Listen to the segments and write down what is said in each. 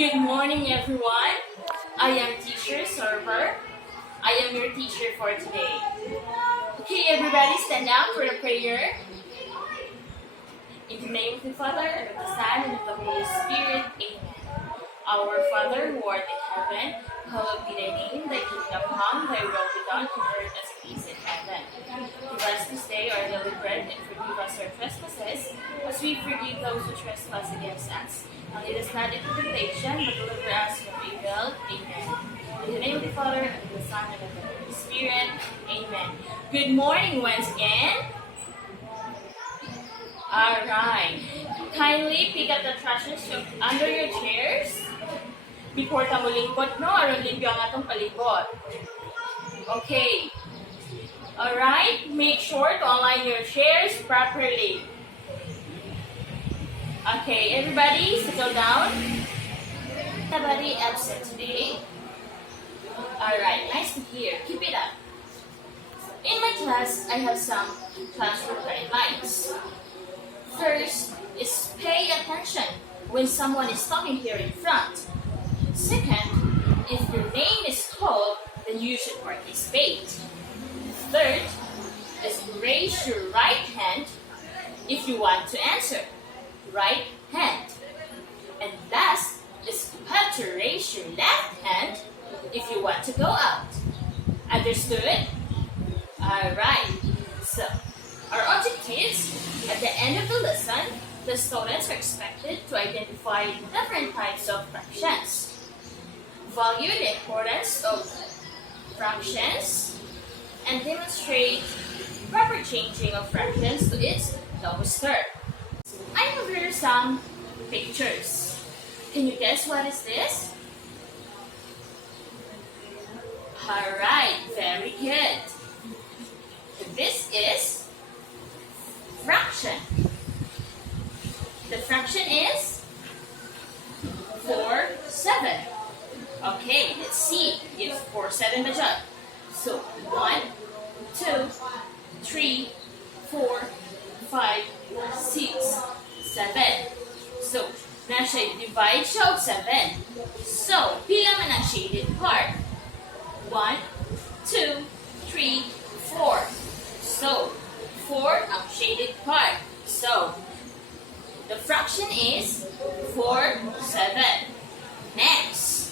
Good morning, everyone. I am Teacher Server. I am your teacher for today. Okay, everybody, stand up for the prayer. In the name of the Father, and of the Son, and of the Holy Spirit. Amen. Our Father, who art in heaven, hallowed be thy name. Thy kingdom come, thy will be done on earth as it is in heaven. Give us this day our daily bread, and forgive us our trespasses, as we forgive those who trespass against us. And lead us not into temptation, but deliver us from evil. Amen. In the name of the Father, and of the Son, and of the Holy Spirit. Amen. Good morning once again. Alright. Kindly pick up the trashes under your chairs. Before ta mo lingkod, no? Aron limpyo ang atong palibot. Okay. Alright. Make sure to align your chairs properly. Okay, everybody, settle down. Everybody absent today. Alright, nice to hear. Keep it up. In my class, I have some classroom guidelines. First is pay attention when someone is talking here in front. Second, if your name is called, then you should participate. Third is raise your right hand if you want to answer. Right hand. And last is you have to raise your left hand if you want to go out. Understood? Alright. So, our objectives, at the end of the lesson, the students are expected to identify different types of fractions, value the importance of fractions, and demonstrate proper changing of fractions to its lowest term. I have here some pictures. Can you guess what is this? Alright, very good. This is fraction. The fraction is 4/7. Okay, let's see if 4/7 ba dyan. So, 1, 2, 3, 4, 5, 6, 7. So, na-siya divide siya of 7. So, pila man ang shaded part? 1, 2, 3, 4. So, 4 ang shaded part. So, the fraction is 4/7. Next,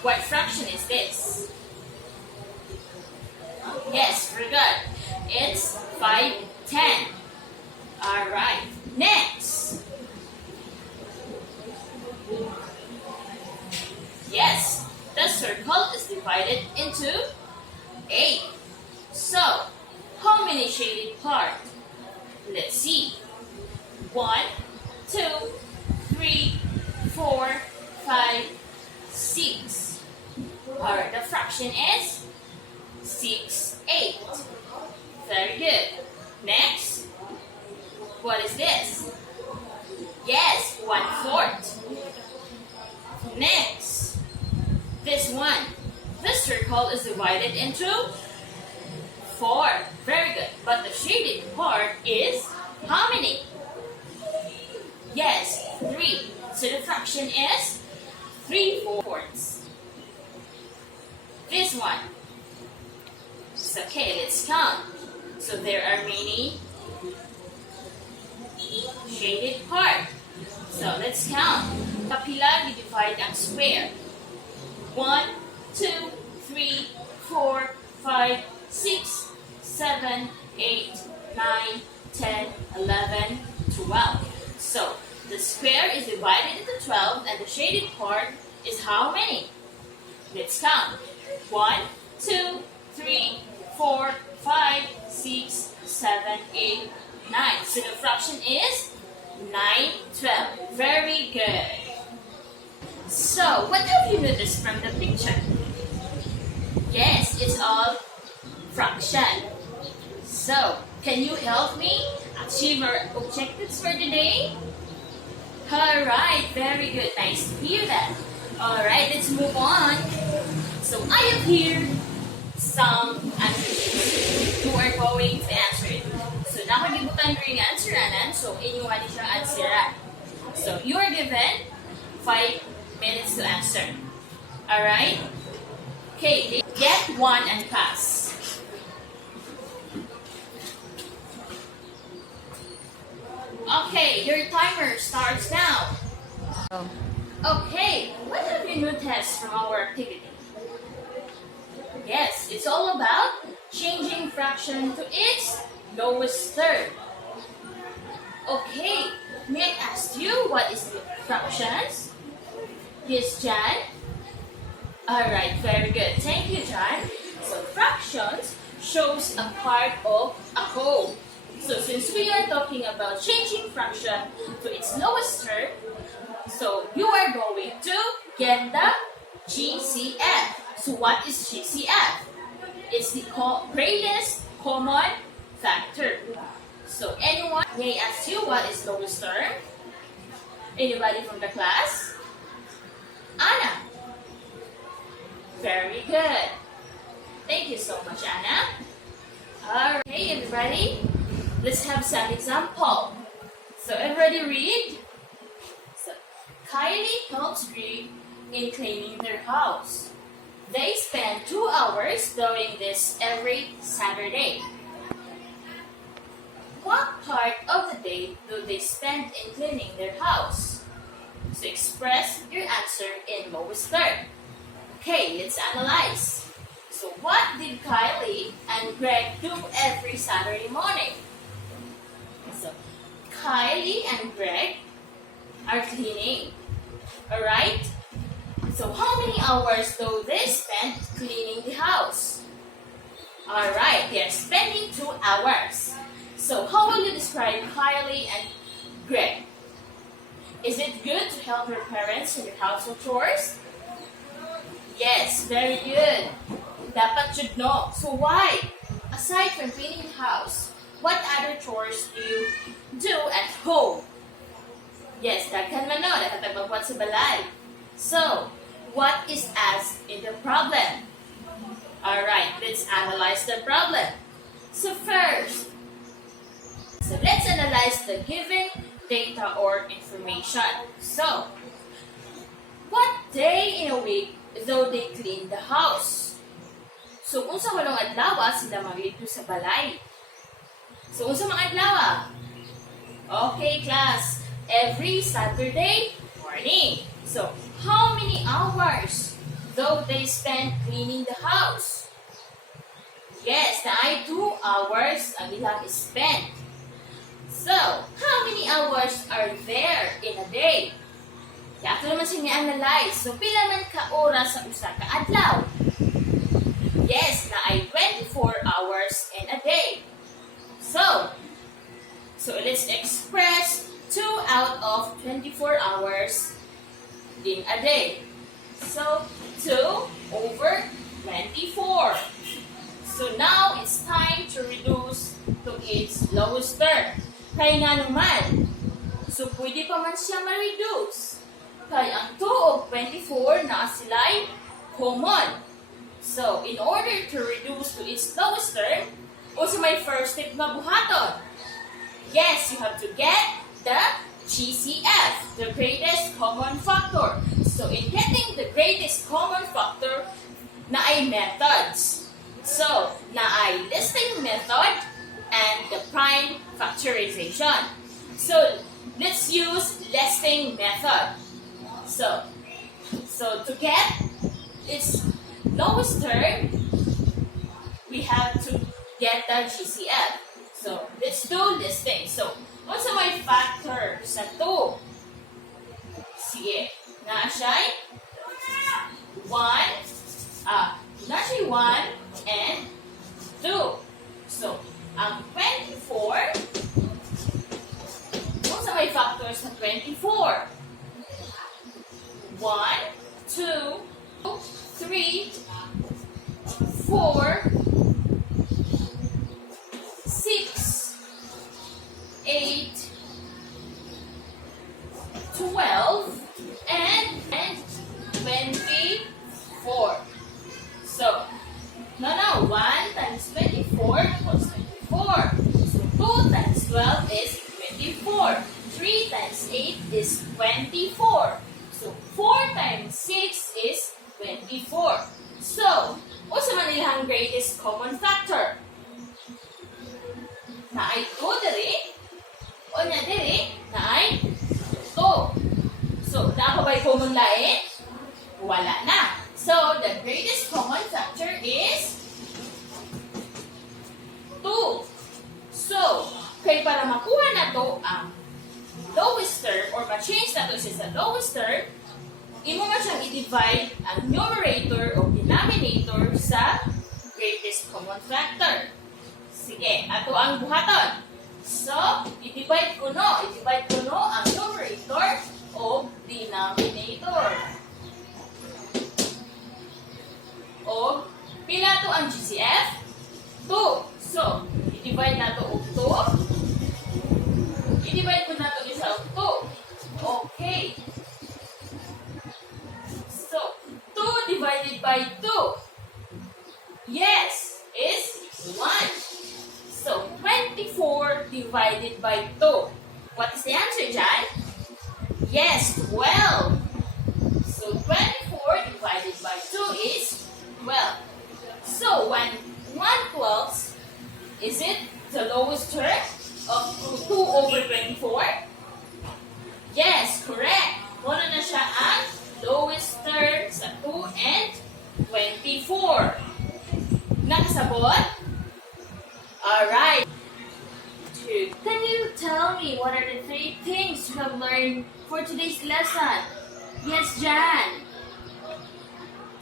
what fraction is this? Yes, very good. It's 5/10. Alright, next. Yes, the circle is divided into 8. So, how many shaded parts? Let's see. 1, 2, 3, 4, 5, 6. Alright, the fraction is 6/8. Very good. Next, what is this? Yes, 1/4. Next, this one. This circle is divided into 4. Very good. But the shaded part is how many? Yes, 3. So the fraction is 3/4. This one. Okay, let's count. So there are many shaded part. So let's count. Kapila, we divide ang square. 1, 2, 3, 4, 5, 6, 7, 8, 9, 10, 11, 12. So, the square is divided into 12 and the shaded part is how many? Let's count. 1, 2, 3, 4, 5, 6, 7, 8, 9. So the fraction is 9/12. Very good. So, what have you noticed from the picture? Yes, it's all fraction. So, can you help me achieve our objectives for today? Alright, very good. Nice to hear that. Alright, let's move on. So, I have here some answers. You are going to answer it. So, nakalimutan ko yung answeranan. So, inyong siya answeran. So, you are given 5 minutes to answer. Alright? Okay, get one and pass. Okay, your timer starts now. Okay, what have you noticed from our activity? Yes, it's all about changing fraction to its lowest third. Okay, may I ask you what is fractions? Yes, Jan? Alright, very good. Thank you, Jan. So fractions shows a part of a whole. So since we are talking about changing fraction to its lowest term, so you are going to get the GCF. So what is GCF? It's the greatest common factor. So anyone may ask you what is lowest term? Anybody from the class? Anna. Very good. Thank you so much, Anna. Okay, everybody. Let's have some example. So everybody read. So Kylie helps Greg in cleaning their house. They spend 2 hours doing this every Saturday. What part of the day do they spend in cleaning their house? So express your answer in lowest third. Okay, let's analyze. So what did Kylie and Greg do every Saturday morning? So Kylie and Greg are cleaning. Alright? So how many hours do they spend cleaning the house? Alright, they are spending 2 hours. So how will you describe Kylie and Greg? Is it good to help your parents in their household chores? Yes, very good. Dapat should know. So why? Aside from cleaning the house, what other chores do you do at home? Yes, daghan man no, nakatagpagwat sa balay. So, what is asked in the problem? Alright, let's analyze the problem. So first, let's analyze the given data or information. So, what day in a week though they clean the house? So, kung sa walong adlaw, sila maglito sa balay. So, kung sa mga adlaw, okay, class, every Saturday morning. So, how many hours though they spend cleaning the house? Yes, na ay 2 hours ang ilang spent. So, how many hours are there in a day? Kaya ito naman siya ni-analyze. So, pila man ka oras sa usa ka adlaw? Yes, na ay 24 hours in a day. So let's express 2 out of 24 hours in a day. So, 2 over 24. So, now it's time to reduce to its lowest term. Kaya nga naman, so pwede pa man siya ma-reduce. Kaya ang 2 of 24 na sila'y common. So, in order to reduce to its lowest term, also my first step na buhaton. Yes, you have to get the GCF, the greatest common factor. So, in getting the greatest common factor, na ay methods. So, na ay listing method and the prime factorization. So, let's use listing method. So to get its lowest term, we have to get the GCF. So, let's do listing. So, what's my factor sa 2? Sige, na siya'y 1 and 2. So, ang 24, what's my factors sa 24? 1, 2, 3, 4, 6, 8, 12, and 24. So, no, 1 times 24 equals 24. So, 2 times 12 is 24. 3 times 8 is 24. So, 4 times 6 is 24. So, unsa man ilang greatest common factor? Na ay 2 diri, o na diri, na ay 2. So, naa pa ba'y common lain? Wala na. So, the greatest common factor is 2. So, kaya para makuha na to ang lowest term or ma-change na to sa lowest term, imo man siyang i-divide ang numerator o denominator sa greatest common factor. Sige, ato ang buhaton. So, i-divide ko no ang numerator o denominator. O, pila to ang GCF? 2. So, i-divide na to og 2. I-divide ko na to isa og 2. Okay. So, 2 divided by 2. Yes, is 1. So, 24 divided by 2. What is the answer, Jan? Yes, 12. So, 24 divided by 2 is 12. So, when 1/12, is it the lowest term of 2 over 24? Yes, correct. Muna na siya ang lowest term sa 2 and 24. Nakasabot? Alright. Can you tell me what are the 3 things you have learned for today's lesson? Yes, Jan.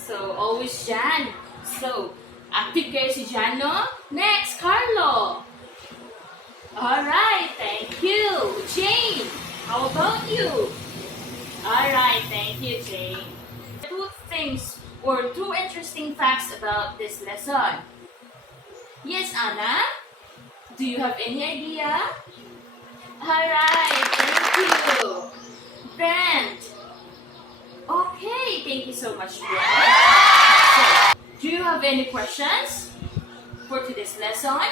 So, always Jan. So, active kayo si Jan, no? Next, Carlo. Alright, thank you. Jane, how about you? Alright, thank you, Jane. 2 things or 2 interesting facts about this lesson. Yes, Anna? Do you have any idea? Alright, thank you. Brent. Okay, thank you so much, Brent. So, do you have any questions for today's lesson?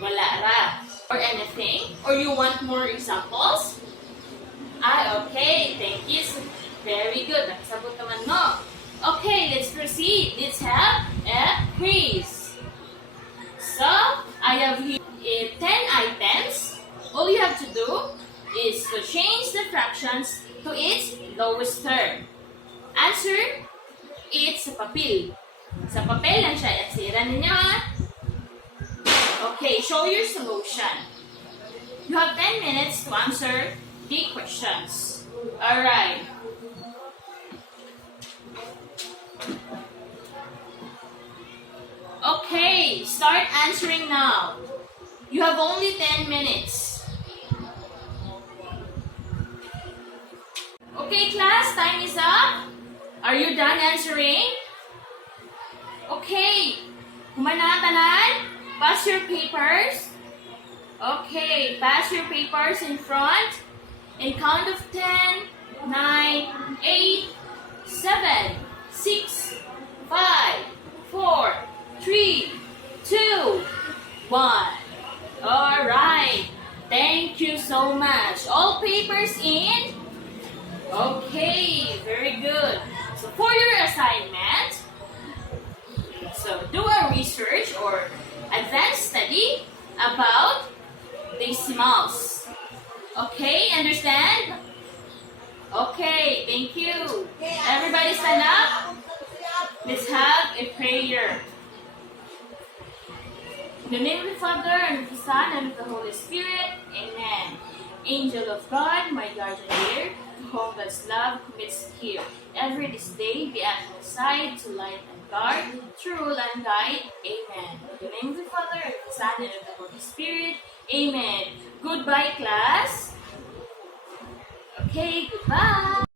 Wala ra. Or anything? Or you want more examples? Okay, thank you. Very good. Nakasabot naman mo. Okay, let's proceed. Let's have a quiz. So, I have here 10 items. All you have to do is to change the fractions to its lowest term. Answer it sa papel. Sa papel lang siya. At sira ninyo, ha? Okay, show your solution. You have 10 minutes to answer the questions. Alright. Okay, start answering now. You have only 10 minutes. Okay, class, time is up. Are you done answering? Okay. Humanatanan, pass your papers. Okay, pass your papers in front. In count of 10, 9, 8, 7, 6, 5, 4, 3, 2, 1. Alright. Thank you so much. All papers in? Okay, very good. So for your assignment, so do a research or advanced study about decimals. Okay, understand? Okay, thank you. Everybody stand up. Let's have a prayer. In the name of the Father, and of the Son, and of the Holy Spirit. Amen. Angel of God, my guardian dear, to whom God's love commits here. Every this day be at my side to light and guard, to rule and guide. Amen. In the name of the Father, and of the Son, and of the Holy Spirit. Amen. Goodbye, class. Okay, goodbye.